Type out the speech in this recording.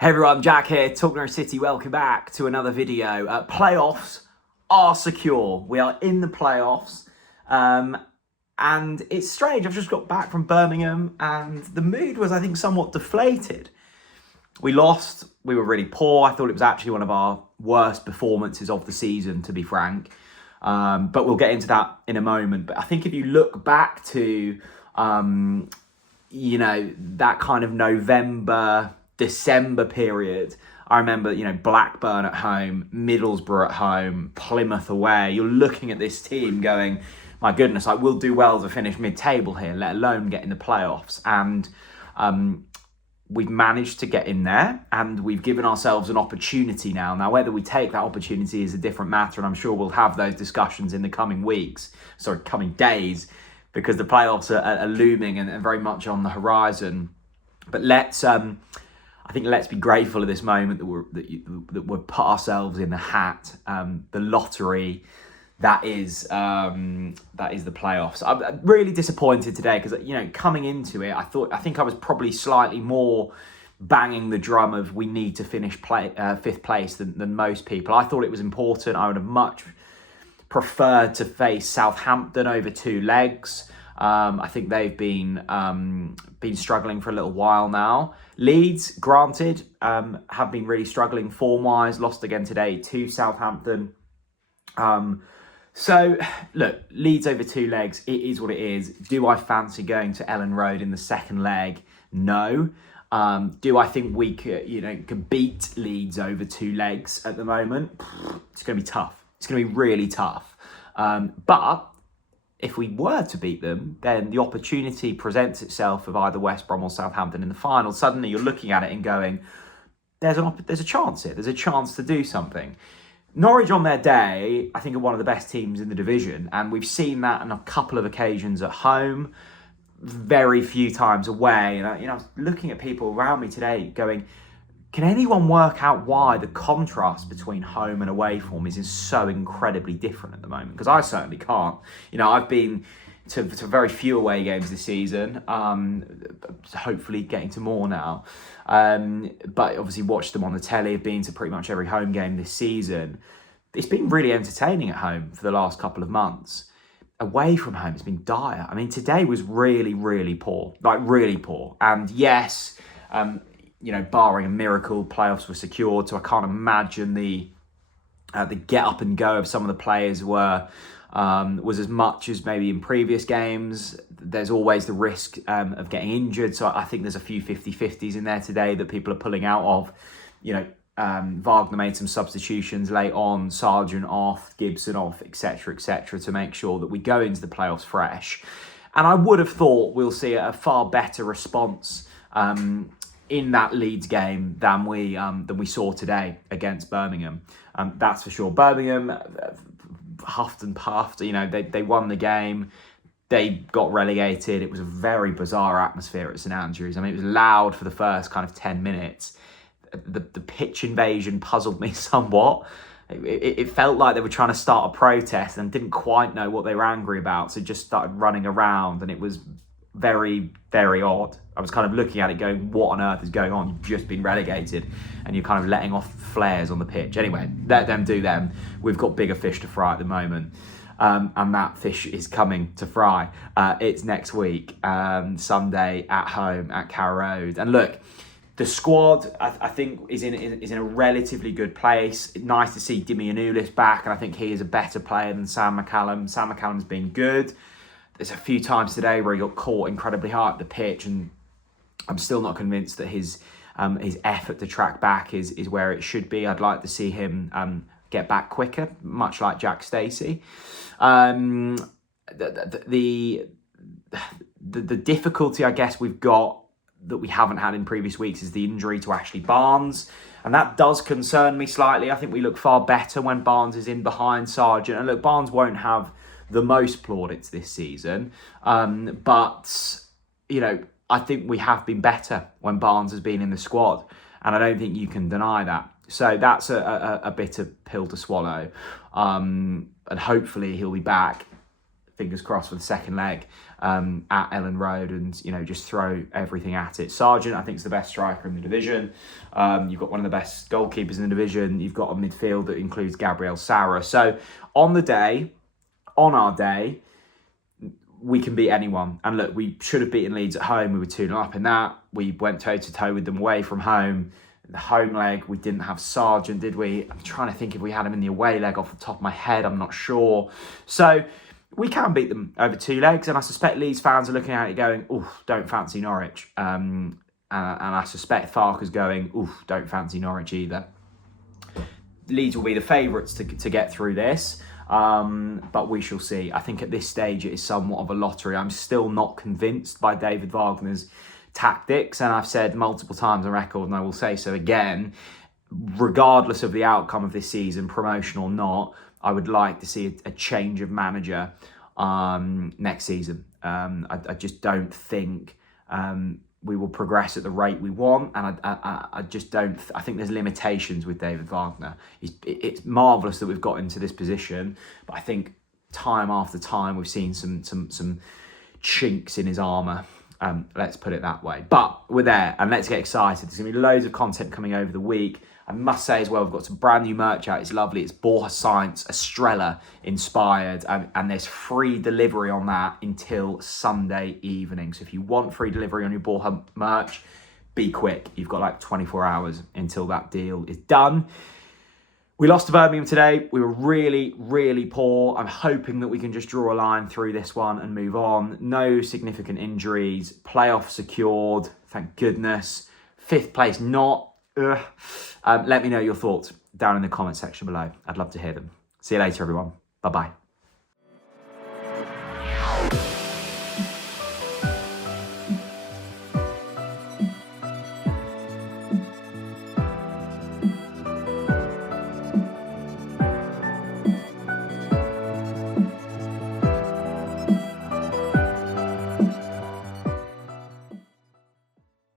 Hey everyone, Jack here, TalkNorwichCity. Welcome back to another video. Playoffs are secure. We are in the playoffs. And it's strange, I've just got back from Birmingham and the mood was, I think, somewhat deflated. We lost, we were really poor. I thought it was actually one of our worst performances of the season, to be frank. But we'll get into that in a moment. But I think if you look back to, that kind of November, December period, I remember, Blackburn at home, Middlesbrough at home, Plymouth away. You're looking at this team going, my goodness, I will do well to finish mid-table here, let alone get in the playoffs. And we've managed to get in there and we've given ourselves an opportunity now. Now, whether we take that opportunity is a different matter, and I'm sure we'll have those discussions in the coming days, because the playoffs are looming and very much on the horizon. But let's be grateful at this moment that we've put ourselves in the hat, the lottery that is the playoffs. I'm really disappointed today because coming into it, I think I was probably slightly more banging the drum of we need to finish fifth place than most people. I thought it was important. I would have much preferred to face Southampton over two legs. I think they've been struggling for a little while now. Leeds, granted, have been really struggling form-wise. Lost again today to Southampton. So, look, Leeds over two legs, it is what it is. Do I fancy going to Ellen Road in the second leg? No. Do I think we could beat Leeds over two legs at the moment? It's going to be tough. It's going to be really tough. But if we were to beat them, then the opportunity presents itself of either West Brom or Southampton in the final. Suddenly you're looking at it and going, there's a chance here. There's a chance to do something. Norwich on their day, I think, are one of the best teams in the division. And we've seen that on a couple of occasions at home, very few times away. And I was looking at people around me today going, can anyone work out why the contrast between home and away form is so incredibly different at the moment? Because I certainly can't. I've been to very few away games this season, hopefully getting to more now. But obviously watched them on the telly, have been to pretty much every home game this season. It's been really entertaining at home for the last couple of months. Away from home, it's been dire. I mean, today was really, really poor, like really poor. And yes, barring a miracle, playoffs were secured. So I can't imagine the get up and go of some of the players was as much as maybe in previous games. There's always the risk of getting injured. So I think there's a few 50-50s in there today that people are pulling out of. Wagner made some substitutions late on, Sargent off, Gibson off, etc., to make sure that we go into the playoffs fresh. And I would have thought we'll see a far better response in that Leeds game than we saw today against Birmingham. That's for sure. Birmingham huffed and puffed. They won the game. They got relegated. It was a very bizarre atmosphere at St Andrews. I mean, it was loud for the first kind of 10 minutes. The pitch invasion puzzled me somewhat. It felt like they were trying to start a protest and didn't quite know what they were angry about, so just started running around, and it was very, very odd. I was kind of looking at it going, what on earth is going on? You've just been relegated and you're kind of letting off flares on the pitch. Anyway, let them do them. We've got bigger fish to fry at the moment. And that fish is coming to fry. It's next week, Sunday at home at Carrow Road. And look, the squad, I think, is in a relatively good place. Nice to see Dimi Anulis back, and I think he is a better player than Sam McCallum. Sam McCallum's been good. There's a few times today where he got caught incredibly hard at the pitch, and I'm still not convinced that his effort to track back is where it should be. I'd like to see him get back quicker, much like Jack Stacey. The difficulty, I guess, we've got that we haven't had in previous weeks is the injury to Ashley Barnes, and that does concern me slightly. I think we look far better when Barnes is in behind Sargent, and look, Barnes won't have the most plaudits this season, but I think we have been better when Barnes has been in the squad, and I don't think you can deny that. So that's a bitter pill to swallow, and hopefully he'll be back fingers crossed for the second leg at Ellen Road, and just throw everything at it. Sargent, I think, is the best striker in the division. You've got one of the best goalkeepers in the division. You've got a midfield that includes Gabriel Sara. So on our day, we can beat anyone. And look, we should have beaten Leeds at home. We were 2-0 up in that. We went toe-to-toe with them away from home. The home leg, we didn't have Sargent, did we? I'm trying to think if we had him in the away leg off the top of my head. I'm not sure. So we can beat them over 2 legs. And I suspect Leeds fans are looking at it going, oof, don't fancy Norwich. And I suspect Farker's going, oof, don't fancy Norwich either. Leeds will be the favourites to get through this. But we shall see. I think at this stage it is somewhat of a lottery. I'm still not convinced by David Wagner's tactics, and I've said multiple times on record, and I will say so again, regardless of the outcome of this season, promotion or not, I would like to see a change of manager next season. I just don't think we will progress at the rate we want, and I just don't. I think there's limitations with David Wagner. It's marvellous that we've got into this position, but I think time after time we've seen some chinks in his armour. Let's put it that way. But we're there, and let's get excited. There's going to be loads of content coming over the week. I must say as well, we've got some brand new merch out. It's lovely. It's Borja Science, Estrella inspired, and there's free delivery on that until Sunday evening. So if you want free delivery on your Borja merch, be quick. You've got like 24 hours until that deal is done. We lost to Birmingham today. We were really, really poor. I'm hoping that we can just draw a line through this one and move on. No significant injuries. Playoff secured. Thank goodness. 5th place not. Let me know your thoughts down in the comment section below. I'd love to hear them. See you later, everyone. Bye-bye.